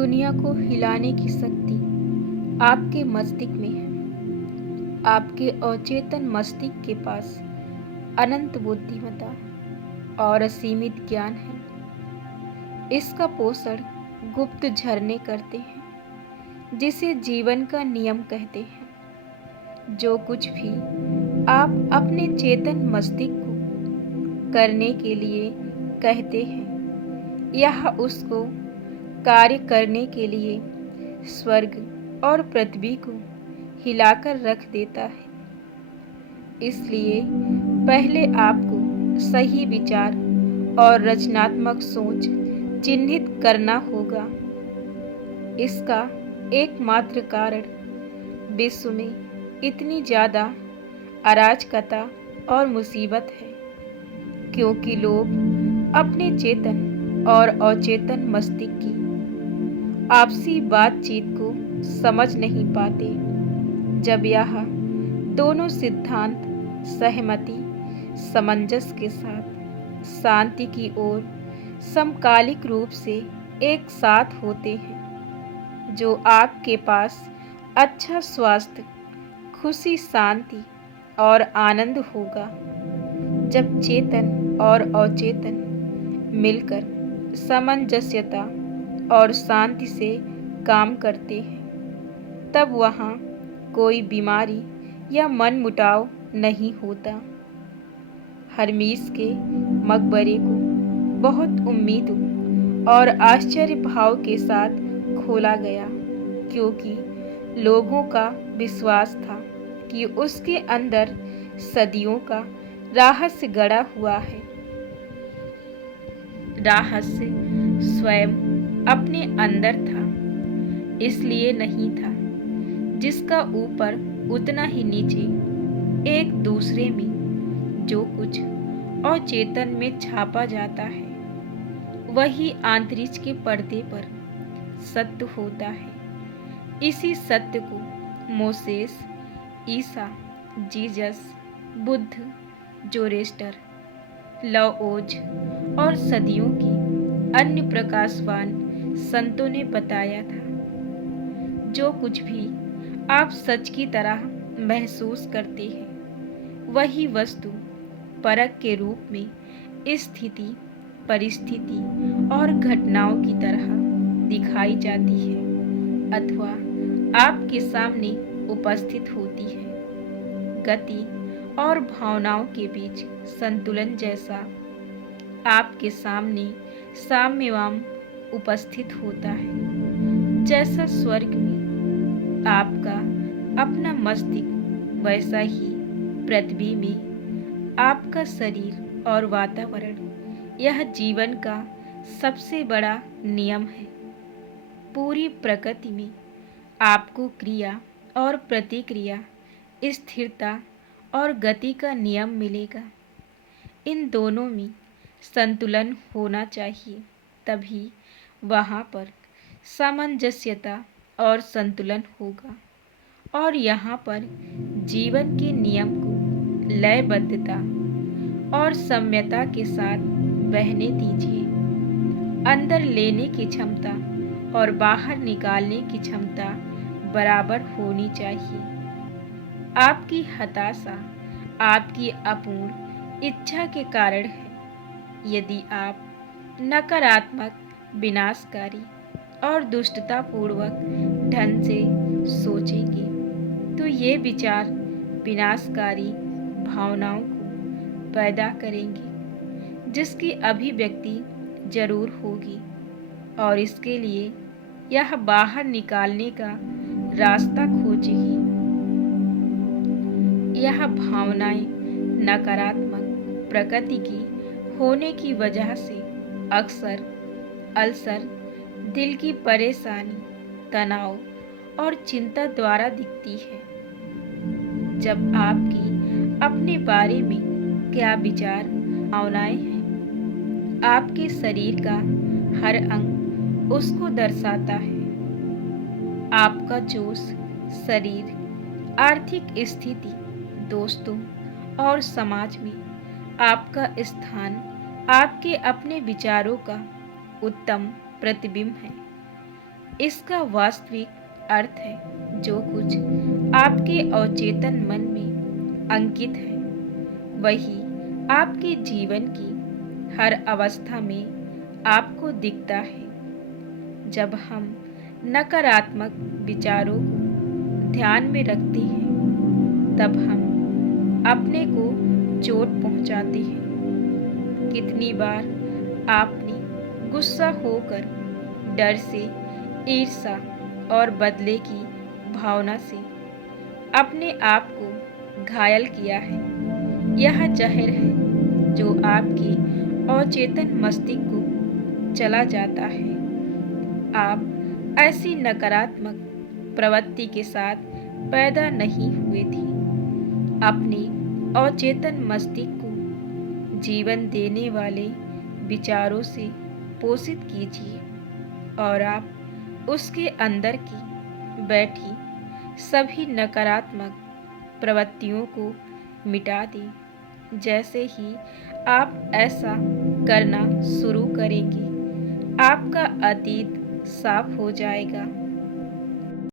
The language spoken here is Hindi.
दुनिया को हिलाने की शक्ति आपके मस्तिष्क में है। आपके अचेतन मस्तिष्क के पास अनंत बुद्धिमत्ता और असीमित ज्ञान है। इसका पोषण गुप्त झरने करते हैं, जिसे जीवन का नियम कहते हैं। जो कुछ भी आप अपने चेतन मस्तिष्क को करने के लिए कहते हैं, यह उसको कार्य करने के लिए स्वर्ग और पृथ्वी को हिलाकर रख देता है। इसलिए पहले आपको सही विचार और रचनात्मक सोच चिन्हित करना होगा। इसका एकमात्र कारण विश्व में इतनी ज़्यादा अराजकता और मुसीबत है, क्योंकि लोग अपने चेतन और अचेतन मस्तिष्क की आपसी बातचीत को समझ नहीं पाते। जब यह दोनों सिद्धांत सहमति सामंजस्य के साथ शांति की ओर समकालिक रूप से एक साथ होते हैं, जो आपके पास अच्छा स्वास्थ्य, खुशी, शांति और आनंद होगा। जब चेतन और अचेतन मिलकर सामंजस्यता और शांति से काम करते हैं, तब वहाँ कोई बीमारी या मनमुटाव नहीं होता। हर्मीस के मकबरे को बहुत उम्मीदों और आश्चर्य भाव के साथ खोला गया, क्योंकि लोगों का विश्वास था कि उसके अंदर सदियों का रहस्य गड़ा हुआ है। रहस्य स्वयं अपने अंदर था, इसलिए नहीं था, जिसका ऊपर उतना ही नीचे एक दूसरे में जो कुछ अचेतन में छापा जाता है, वही अंतरिक्ष के पर्दे पर सत्य होता है। इसी सत्य को मोसेस, ईसा, जीसस, बुद्ध, जोरेस्टर, लाओज और सदियों की अन्य प्रकाशवान संतों ने बताया था। जो कुछ भी आप सच की तरह महसूस करते हैं, वही वस्तु परक के रूप में स्थिति, परिस्थिति और घटनाओं की तरह दिखाई जाती है अथवा आपके सामने उपस्थित होती है। गति और भावनाओं के बीच संतुलन जैसा आपके सामने साम्यवाम उपस्थित होता है। जैसा स्वर्ग में आपका अपना मस्तिष्क, वैसा ही पृथ्वी में आपका शरीर और वातावरण। यह जीवन का सबसे बड़ा नियम है। पूरी प्रकृति में आपको क्रिया और प्रतिक्रिया, स्थिरता और गति का नियम मिलेगा। इन दोनों में संतुलन होना चाहिए, तभी वहाँ पर सामंजस्यता और संतुलन होगा। और यहाँ पर जीवन के नियम को लयबद्धता और सम्यता के साथ बहने दीजिए। अंदर लेने की क्षमता और बाहर निकालने की क्षमता बराबर होनी चाहिए। आपकी हताशा आपकी अपूर्ण इच्छा के कारण है। यदि आप नकारात्मक, विनाशकारी और दुष्टतापूर्वक ढंग से सोचेंगे, तो ये विचार विनाशकारी भावनाओं को पैदा करेंगे, जिसकी अभिव्यक्ति जरूर होगी, और इसके लिए यह बाहर निकालने का रास्ता खोजेगी। यह भावनाएं नकारात्मक प्रकृति की होने की वजह से अक्सर अल्सर, दिल की परेशानी, तनाव और चिंता द्वारा दिखती है। जब आपकी अपने बारे में क्या विचार, भावनाएं हैं, आपके शरीर का हर अंग उसको दर्शाता है। आपका जोश, शरीर, आर्थिक स्थिति, दोस्तों और समाज में आपका स्थान आपके अपने विचारों का उत्तम प्रतिबिंब है। इसका वास्तविक अर्थ है जो कुछ आपके अवचेतन मन में अंकित है वही आपके जीवन की हर अवस्था में आपको दिखता है। जब हम नकारात्मक विचारों को ध्यान में रखते हैं तब हम अपने को चोट पहुंचाते हैं। कितनी बार आपने गुस्सा होकर डर से, ईर्ष्या और बदले की भावना से अपने आप को घायल किया है। यह जहर है जो आपके अवचेतन मस्तिष्क को चला जाता है। आप ऐसी नकारात्मक प्रवृत्ति के साथ पैदा नहीं हुए थे। अपने अवचेतन मस्तिष्क को जीवन देने वाले विचारों से पोषित कीजिए और आप उसके अंदर की बैठी सभी नकारात्मक प्रवृत्तियों को मिटा दें। जैसे ही आप ऐसा करना शुरू करेंगे आपका अतीत साफ हो जाएगा